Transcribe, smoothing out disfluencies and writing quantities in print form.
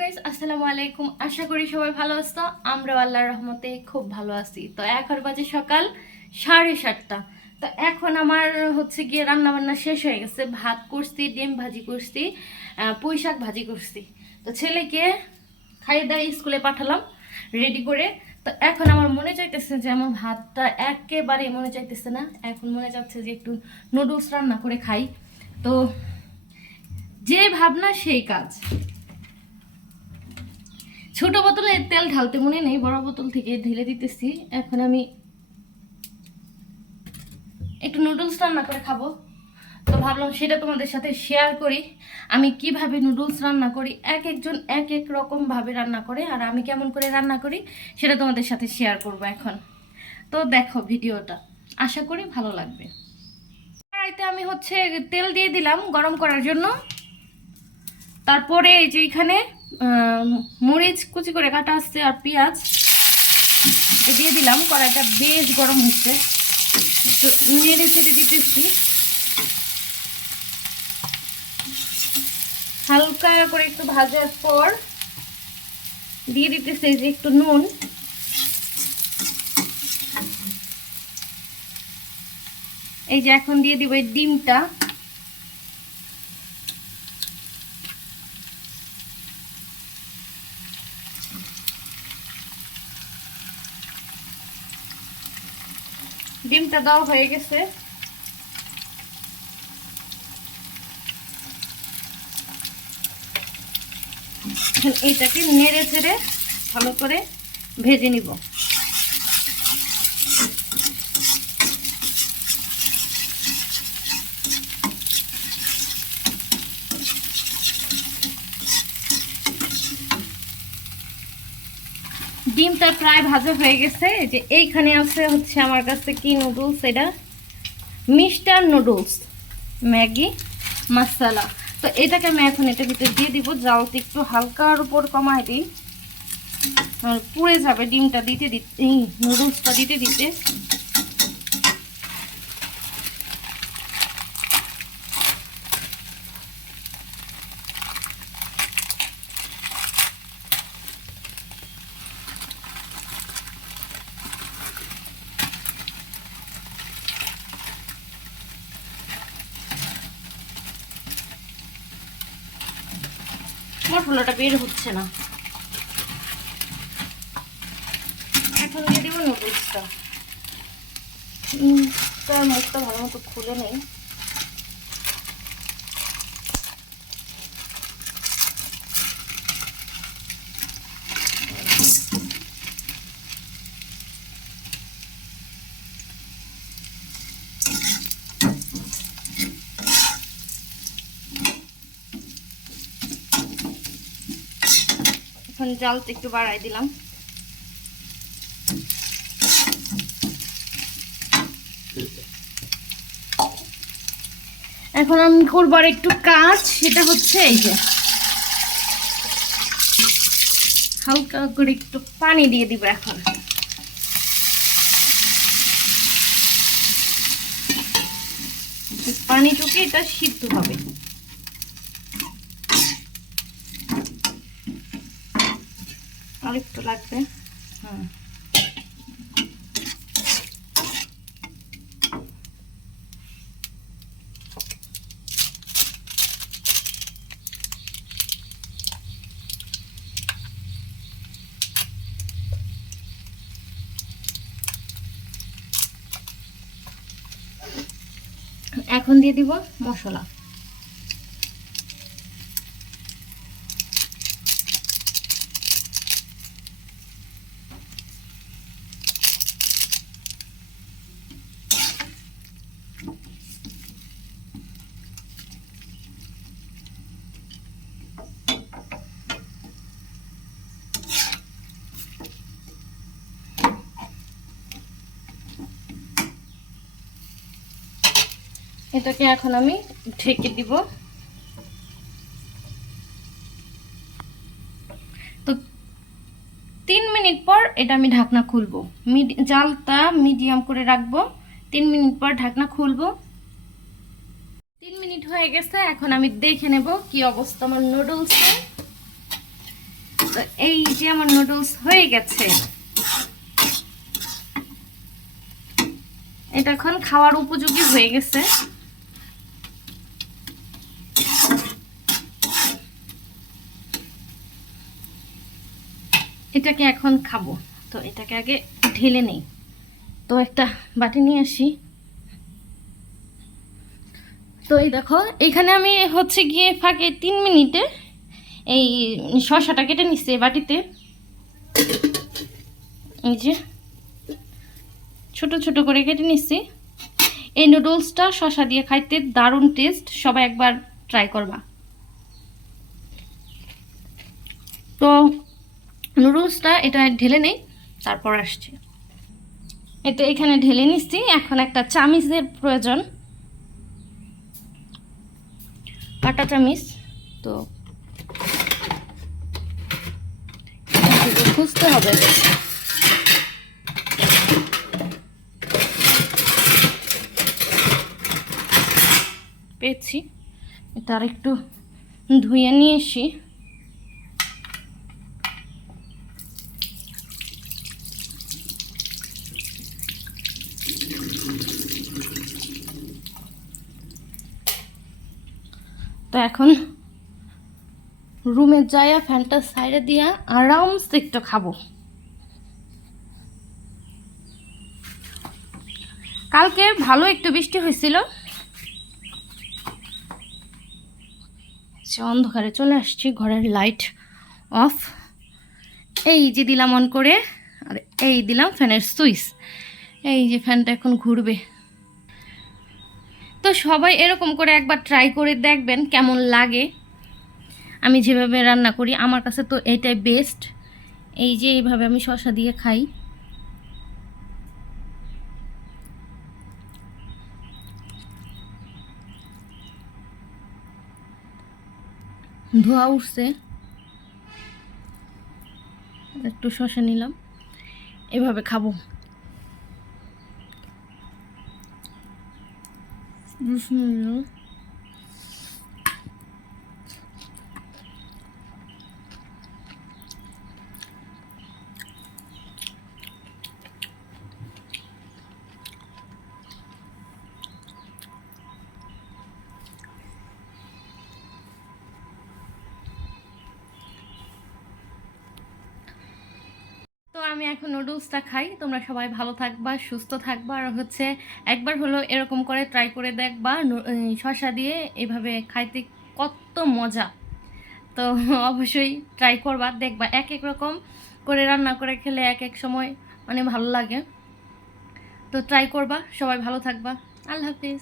Guys, আসসালামু আলাইকুম। আশা করি সবাই ভালো আছো। আমরা আল্লাহর রহমতে খুব ভালো আছি। তো এখন বাজে সকাল 7:30। তো এখন আমার হচ্ছে গিয়ে রান্না বান্না শেষ হয়ে গেছে। ভাত করছি, ডিম ভাজি করছি, পুঁই শাক ভাজি করছি। তো ছেলেকে খাইয়ে দাইয়ে স্কুলে পাঠালাম রেডি করে। তো এখন আমার মনে চাইতেছে যে আমার ভাতটা একেবারে মনে চাইতেছে না। এখন মনে চাচ্ছে যে একটু নুডলস রান্না করে খাই। তো যে ভাবনা সেই কাজ। ছোট বোতলে তেল ঢালতে মনে নেই, বড় বোতল থেকে ঢেলে দিতেছি। এখন আমি একটু নুডলস রান্না করে খাবো। তো ভাবলাম সেটা তোমাদের সাথে শেয়ার করি। আমি কিভাবে নুডলস রান্না করি, এক একজন এক এক রকম ভাবে রান্না করে, আর আমি কেমন করে রান্না করি সেটা তোমাদের সাথে শেয়ার করব এখন। তো দেখো ভিডিওটা, আশা করি ভালো লাগবে। কড়াইতে আমি হচ্ছে তেল দিয়ে দিলাম গরম করার জন্য। তারপরে এই যে এখানে মরিচ কুচি করে কাটা আছে আর পেঁয়াজ দিয়ে দিলাম। কড়াইটা বেশ গরম হচ্ছে, একটু নেড়ে চেড়ে দিতেছি। হালকা করে একটু ভাজার পর দিয়ে দিতেছি যে একটু নুন, এই যে এখন দিয়ে দিব এই ডিমটা। ডিমটা দেওয়া হয়ে গেছে। এইটাকে নেড়ে চেড়ে ভালো করে ভেজে নিব। ডিমটা প্রায় ভাজা হয়ে গেছে। যে এইখানে আছে হচ্ছে আমার কাছে কি নুডলস, এটা মিস্টার নুডলস ম্যাগি মশলা। তো এটাকে আমি এখন এটার ভিতরে দিয়ে দিব। জালটা একটু হালকার উপর কমায় দিই, পুড়ে যাবে ডিমটা দিতে দিতে, নুডলসটা দিতে দিতে। মশলাটা বের হচ্ছে না। এখন দিয়ে দিব নুডলসটা। তার মুখটা ভালো মতো খুলে নেই। এখন জালটা একটু বাড়াই দিলাম। এখন আমি করবো আর একটু কাজ, সেটা হচ্ছে এই যে হালকা করে একটু পানি দিয়ে দিব। এখন পানিটুকু এটা সিদ্ধ হবে। আর একটু লাগবে। এখন দিয়ে দিব মশলা। এটাকে এখন আমি ঢেকে দিব। তো 3 মিনিট পর এটা আমি ঢাকনা খুলবো। জালটা মিডিয়াম করে রাখবো। 3 মিনিট পর ঢাকনা খুলবো। 3 মিনিট হয়ে গেছে। এখন আমি দেখে নেব কি অবস্থা আমার নুডলসের। তো এই যে আমার নুডলস হয়ে গেছে, এটা এখন খাওয়ার উপযোগী হয়ে গেছে। এটাকে এখন খাবো, তো এটাকে আগে ঢেলে নেই। তো একটা বাটি নিয়ে আসি। তো এই দেখো, এখানে আমি হচ্ছে গিয়ে ফাঁকে 3 মিনিটে এই শসাটা কেটে নিচ্ছি বাটিতে। এই যে ছোট ছোট করে কেটে নিচ্ছি। এই নুডলসটা শসা দিয়ে খাইতে দারুণ টেস্ট, সবাই একবার ট্রাই করবা। তো নুডলসটা এটা ঢেলে নেই, তারপর আসছে। এটা এখানে ঢেলে নিচ্ছি। এখন একটা চামিচের প্রয়োজন, কাঁটা চামিচ। তো খুঁজতে হবে। পেয়েছি, এটা আর একটু ধুয়ে নিয়ে এসি। তো এখন রুমে যাইয়া ফ্যানটা সাইডে দিয়া আরামসে একটু খাবো। কালকে ভালো একটু বৃষ্টি হয়েছিল, অন্ধকারে চলে আসছি, ঘরের লাইট অফ। এই যে দিলাম অন করে, আর এই দিলাম ফ্যানের সুইচ। এই যে ফ্যানটা এখন ঘুরবে। তো সবাই এরকম করে একবার ট্রাই করে দেখবেন কেমন লাগে আমি যেভাবে রান্না করি। আমার কাছে তো এটাই বেস্ট। এই যে এইভাবে আমি শসা দিয়ে খাই। ধোয়া উঠছে, একটু শসা নিলাম, এভাবে খাবো। তো আমি এখন নুডলসটা খাই। তোমরা সবাই ভালো থাকবা, সুস্থ থাকবা, আর হচ্ছে একবার হলো এরকম করে ট্রাই করে দেখবা শসা দিয়ে এভাবে খাইতে কত মজা। তো অবশ্যই ট্রাই করবা, দেখবা এক এক রকম করে রান্না করে খেলে এক এক সময় মানে ভালো লাগে। তো ট্রাই করবা, সবাই ভালো থাকবা। আল্লাহ হাফিজ।